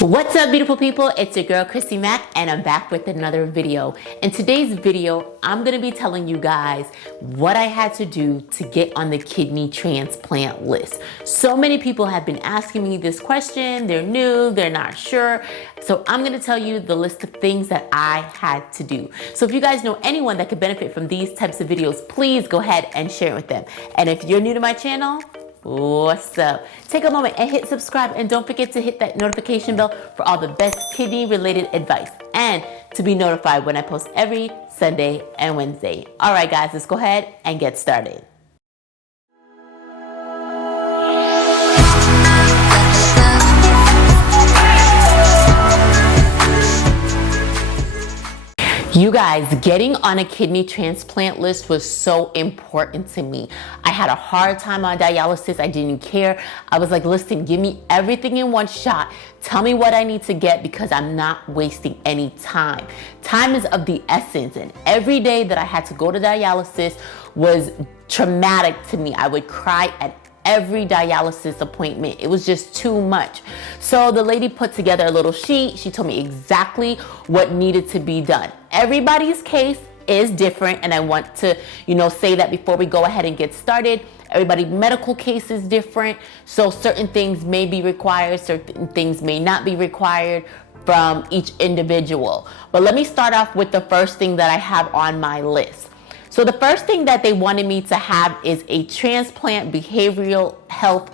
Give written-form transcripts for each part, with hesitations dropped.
What's up, beautiful people? It's your girl Chrissy Mack, and I'm back with another video. In today's video, I'm gonna be telling you guys what I had to do to get on the kidney transplant list. So many people have been asking me this question. They're new, they're not sure. So I'm gonna tell you the list of things that I had to do. So if you guys know anyone that could benefit from these types of videos, please go ahead and share it with them. And if you're new to my channel, what's up? Take a moment and hit subscribe, and don't forget to hit that notification bell for all the best kidney related advice and to be notified when I post every Sunday and Wednesday. All right, guys, let's go ahead and get started. You guys, getting on a kidney transplant list was so important to me. I had a hard time on dialysis. I didn't care. I was like, listen, give me everything in one shot. Tell me what I need to get because I'm not wasting any time. Time is of the essence, and every day that I had to go to dialysis was traumatic to me. I would cry at every dialysis appointment. It was just too much. So the lady put together a little sheet. She told me exactly what needed to be done. Everybody's case is different, and I want to, say that before we go ahead and get started. Everybody's medical case is different, so certain things may be required, certain things may not be required from each individual. But let me start off with the first thing that I have on my list. So the first thing that they wanted me to have is a transplant behavioral health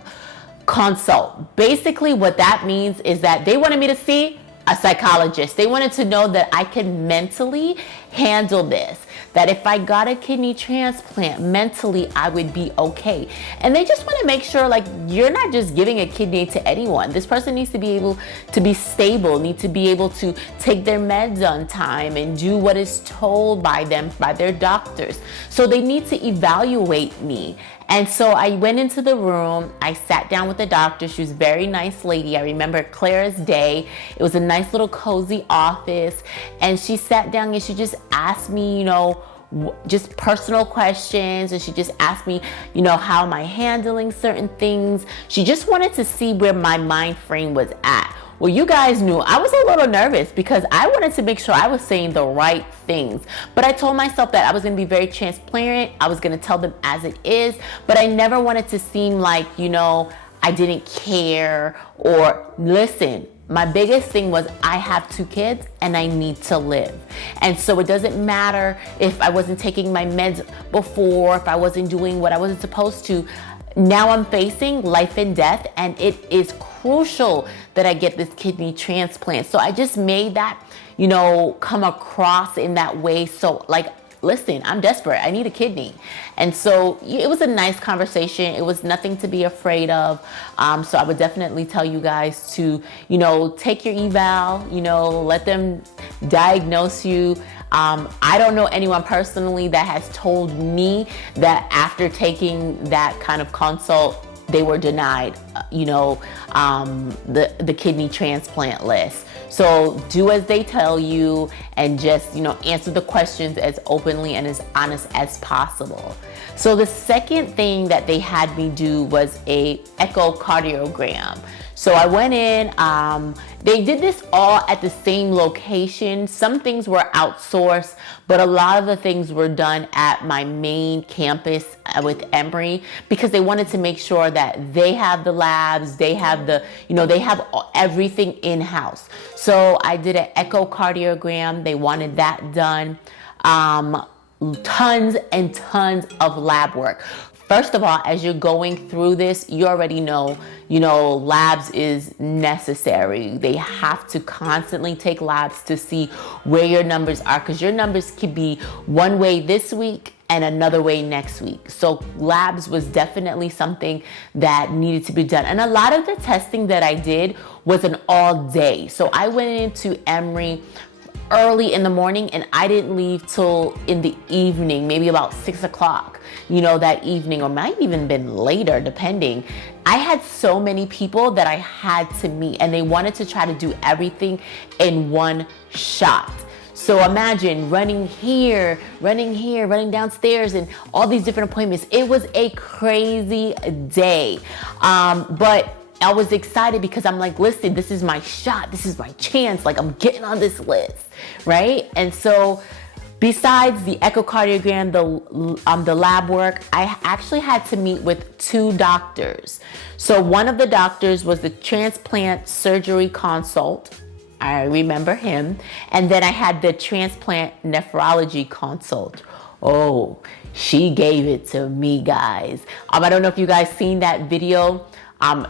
consult. Basically what that means is that they wanted me to see a psychologist. They wanted to know that I can mentally handle this, that if I got a kidney transplant, mentally I would be okay. And they just want to make sure, like, you're not just giving a kidney to anyone. This person needs to be able to be stable, need to be able to take their meds on time and do what is told by them, by their doctors. So they need to evaluate me. And so I went into the room, I sat down with the doctor. She was a very nice lady. I remember it clear as day. It was a nice little cozy office. And she sat down and she just asked me, just personal questions. And she just asked me, how am I handling certain things? She just wanted to see where my mind frame was at. Well, you guys knew I was a little nervous because I wanted to make sure I was saying the right things. But I told myself that I was going to be very transparent. I was going to tell them as it is. But I never wanted to seem like, I didn't care or listen. My biggest thing was I have 2 kids and I need to live. And so it doesn't matter if I wasn't taking my meds before, if I wasn't doing what I wasn't supposed to. Now I'm facing life and death, and it is crucial that I get this kidney transplant. So I just made that, come across in that way. So listen, I'm desperate. I need a kidney. And so it was a nice conversation. It was nothing to be afraid of. So I would definitely tell you guys to, take your eval, let them diagnose you. I don't know anyone personally that has told me that after taking that kind of consult, they were denied, the kidney transplant list. So do as they tell you and just, answer the questions as openly and as honest as possible. So the second thing that they had me do was a echocardiogram. So I went in, they did this all at the same location. Some things were outsourced, but a lot of the things were done at my main campus with Emory because they wanted to make sure that they have the labs, they have they have everything in-house. So I did an echocardiogram. They wanted that done. Tons and tons of lab work. First of all, as you're going through this, you already know, labs is necessary. They have to constantly take labs to see where your numbers are, because your numbers could be one way this week and another way next week. So labs was definitely something that needed to be done. And a lot of the testing that I did was an all day. So I went into Emory early in the morning, and I didn't leave till in the evening, maybe about 6 o'clock, that evening, or might even been later, depending. I had so many people that I had to meet, and they wanted to try to do everything in one shot. So imagine running here, running downstairs, and all these different appointments. It was a crazy day. But I was excited because I'm like, listen, this is my shot. This is my chance. Like, I'm getting on this list, right? And so besides the echocardiogram, the lab work, I actually had to meet with 2 doctors. So one of the doctors was the transplant surgery consult. I remember him. And then I had the transplant nephrology consult. Oh, she gave it to me, guys. I don't know if you guys seen that video.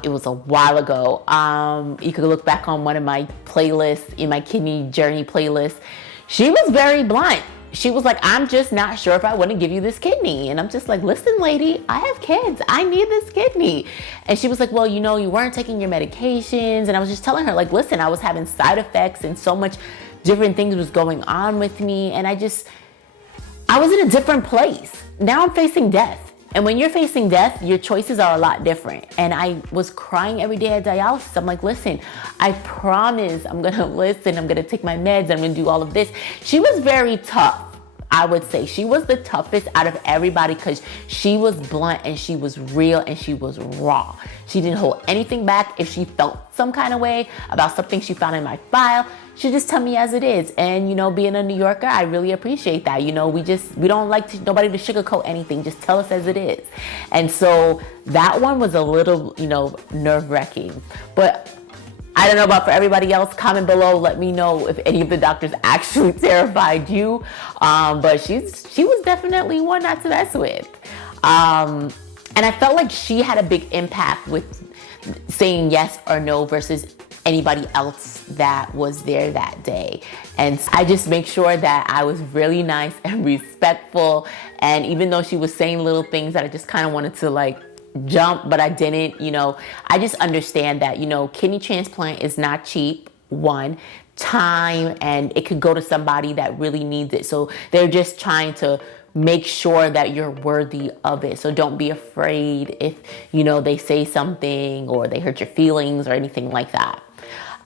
It was a while ago. You could look back on one of my playlists, in my kidney journey playlist. She was very blunt. She was like, I'm just not sure if I want to give you this kidney. And I'm just like, listen, lady, I have kids. I need this kidney. And she was like, well, you know, you weren't taking your medications. And I was just telling her, like, listen, I was having side effects and so much different things was going on with me. And I was in a different place. Now I'm facing death. And when you're facing death, your choices are a lot different. And I was crying every day at dialysis. I'm like, listen, I promise I'm gonna listen. I'm gonna take my meds. I'm gonna do all of this. She was very tough, I would say. She was the toughest out of everybody because she was blunt and she was real and she was raw. She didn't hold anything back. If she felt some kind of way about something she found in my file, she just tell me as it is. And, you know, being a New Yorker, I really appreciate that. You know, we don't like nobody to sugarcoat anything. Just tell us as it is. And so that one was a little, you know, nerve-wracking. But I don't know about for everybody else. Comment below. Let me know if any of the doctors actually terrified you. But she was definitely one not to mess with. And I felt like she had a big impact with saying yes or no versus anybody else that was there that day. And I just make sure that I was really nice and respectful. And even though she was saying little things that I just kind of wanted to like jump, but I didn't, you know, I just understand that, you know, kidney transplant is not cheap, one, time, and it could go to somebody that really needs it. So they're just trying to make sure that you're worthy of it. So don't be afraid if, you know, they say something or they hurt your feelings or anything like that.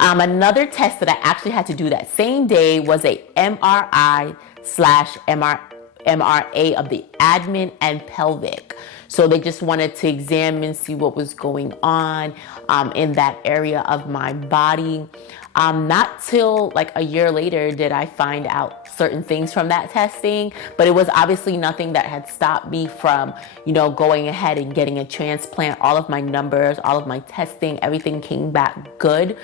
Another test that I actually had to do that same day was a MRI/MRA of the abdomen and pelvic. So they just wanted to examine, see what was going on in that area of my body. Not till like a year later did I find out certain things from that testing, but it was obviously nothing that had stopped me from, you know, going ahead and getting a transplant. All of my numbers, all of my testing, everything came back good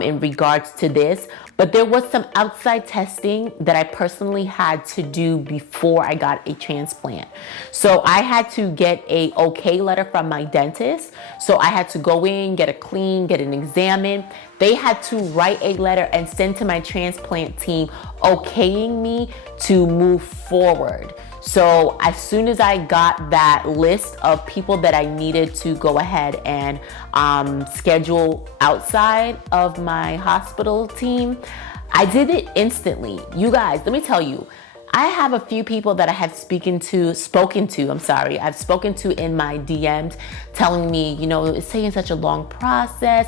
in regards to this. But there was some outside testing that I personally had to do before I got a transplant. So I had to get a okay letter from my dentist. So I had to go in, get a clean, get an examine. They had to write a letter and send to my transplant team okaying me to move forward. So as soon as I got that list of people that I needed to go ahead and schedule outside of my hospital team, I did it instantly. You guys, let me tell you, I have a few people that I have spoken to in my DMs telling me, you know, it's taking such a long process.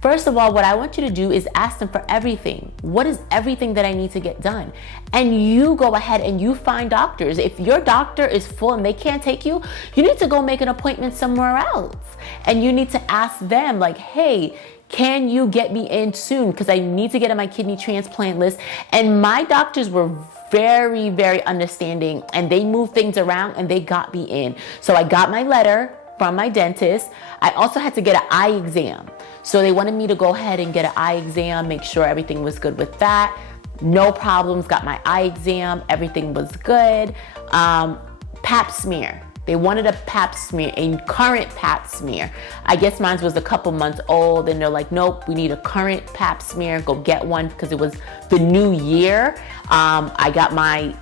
First of all, what I want you to do is ask them for everything. What is everything that I need to get done? And you go ahead and you find doctors. If your doctor is full and they can't take you, you need to go make an appointment somewhere else. And you need to ask them like, hey, can you get me in soon? Because I need to get on my kidney transplant list. And my doctors were very, very understanding and they moved things around and they got me in. So I got my letter from my dentist. I also had to get an eye exam. So they wanted me to go ahead and get an eye exam, make sure everything was good with that. No problems, got my eye exam, everything was good. Pap smear. They wanted a Pap smear, a current Pap smear. I guess mine was a couple months old and they're like, nope, we need a current Pap smear. Go get one because it was the new year. I got my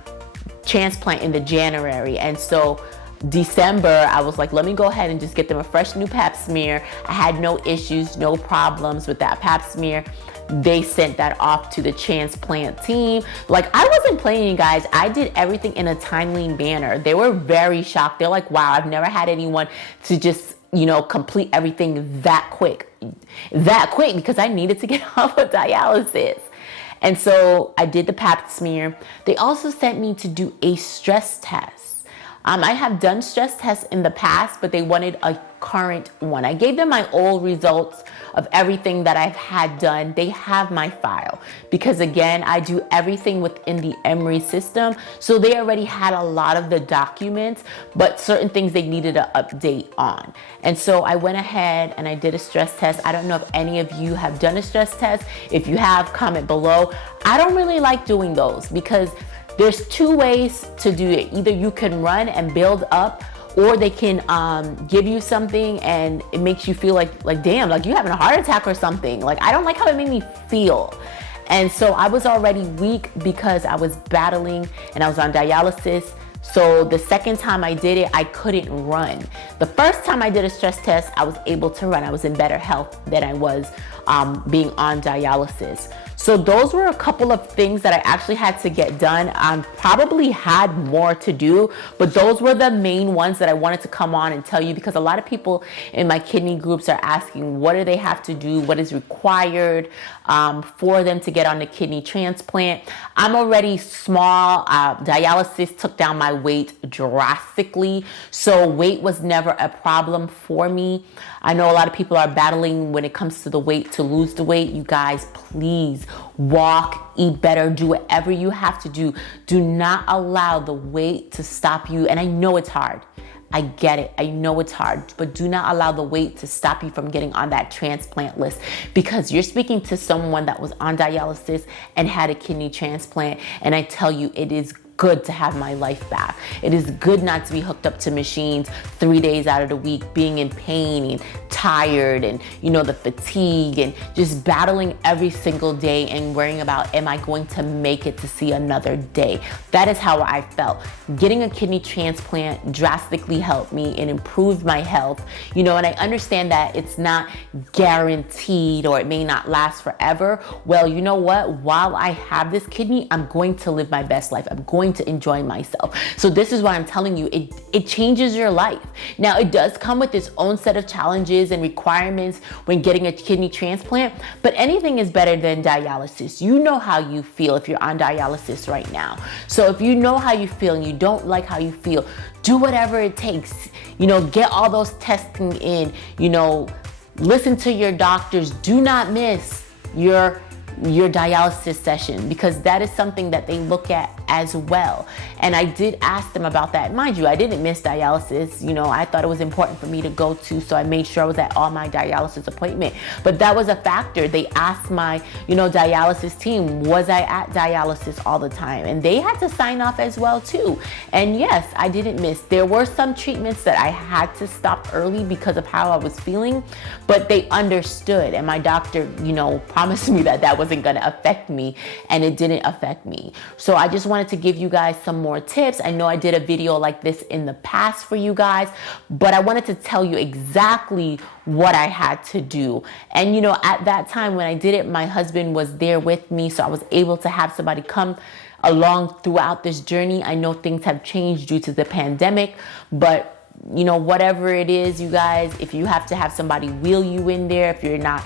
transplant in the January. And so December, I was like, let me go ahead and just get them a fresh new Pap smear. I had no issues, no problems with that Pap smear. They sent that off to the transplant team. Like, I wasn't playing, guys. I did everything in a timely manner. They were very shocked. They're like, wow, I've never had anyone to just, you know, complete everything that quick because I needed to get off of dialysis. And so I did the Pap smear. They also sent me to do a stress test. I have done stress tests in the past, but they wanted a current one. I gave them my old results of everything that I've had done. They have my file because, again, I do everything within the Emory system. So they already had a lot of the documents, but certain things they needed to update on. And so I went ahead and I did a stress test. I don't know if any of you have done a stress test. If you have, comment below. I don't really like doing those because there's two ways to do it. Either you can run and build up, or they can give you something and it makes you feel like damn, like you're having a heart attack or something. Like, I don't like how it made me feel. And so I was already weak because I was battling and I was on dialysis. So the second time I did it, I couldn't run. The first time I did a stress test, I was able to run. I was in better health than I was being on dialysis. So those were a couple of things that I actually had to get done. Probably had more to do, but those were the main ones that I wanted to come on and tell you, because a lot of people in my kidney groups are asking, what do they have to do? What is required for them to get on the kidney transplant? I'm already small. Dialysis took down my weight drastically, so weight was never a problem for me. I know a lot of people are battling when it comes to the weight, to lose the weight. You guys, please walk, eat better, do whatever you have to do. Do not allow the weight to stop you. And I know it's hard. I get it. I know it's hard, but do not allow the weight to stop you from getting on that transplant list, because you're speaking to someone that was on dialysis and had a kidney transplant. And I tell you, it is good to have my life back. It is good not to be hooked up to machines 3 days out of the week, being in pain and tired, and the fatigue, and just battling every single day and worrying about, am I going to make it to see another day? That is how I felt. Getting a kidney transplant drastically helped me and improved my health, and I understand that it's not guaranteed or it may not last forever. Well, you know what? While I have this kidney, I'm going to live my best life. I'm going to enjoy myself. So this is why I'm telling you, it changes your life. Now, it does come with its own set of challenges and requirements when getting a kidney transplant, but anything is better than dialysis. You know how you feel if you're on dialysis right now. So if you know how you feel and you don't like how you feel, do whatever it takes. Get all those testing in, listen to your doctors. Do not miss your dialysis session, because that is something that they look at as well. And I did ask them about that. Mind you, I didn't miss dialysis. I thought it was important for me to go to, so I made sure I was at all my dialysis appointment. But that was a factor. They asked my, dialysis team, was I at dialysis all the time? And they had to sign off as well too. And yes, I didn't miss. There were some treatments that I had to stop early because of how I was feeling, but they understood. And my doctor, promised me that that wasn't going to affect me, and it didn't affect me. So I just wanted to give you guys some more tips. I know I did a video like this in the past for you guys, but I wanted to tell you exactly what I had to do. And at that time when I did it, my husband was there with me, so I was able to have somebody come along throughout this journey. I know things have changed due to the pandemic, but whatever it is, you guys, if you have to have somebody wheel you in there, if you're not,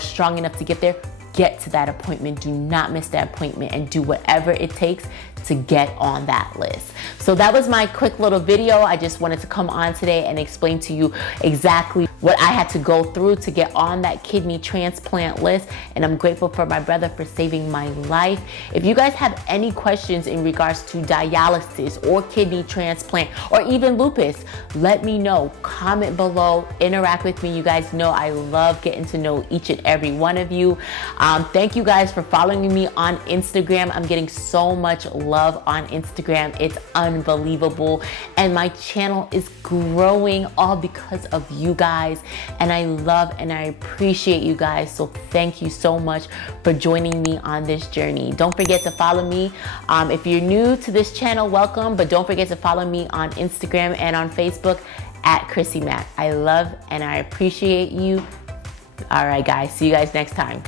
strong enough to get there, get to that appointment. Do not miss that appointment, and do whatever it takes to get on that list. So that was my quick little video. I just wanted to come on today and explain to you exactly what I had to go through to get on that kidney transplant list. And I'm grateful for my brother for saving my life. If you guys have any questions in regards to dialysis or kidney transplant or even lupus, let me know. Comment below, interact with me. You guys know I love getting to know each and every one of you. Thank you guys for following me on Instagram. I'm getting so much love on Instagram. It's unbelievable. And my channel is growing all because of you guys. And I love and I appreciate you guys. So thank you so much for joining me on this journey. Don't forget to follow me. If you're new to this channel, welcome. But don't forget to follow me on Instagram and on Facebook at Chrissy Mac. I love and I appreciate you. All right, guys. See you guys next time.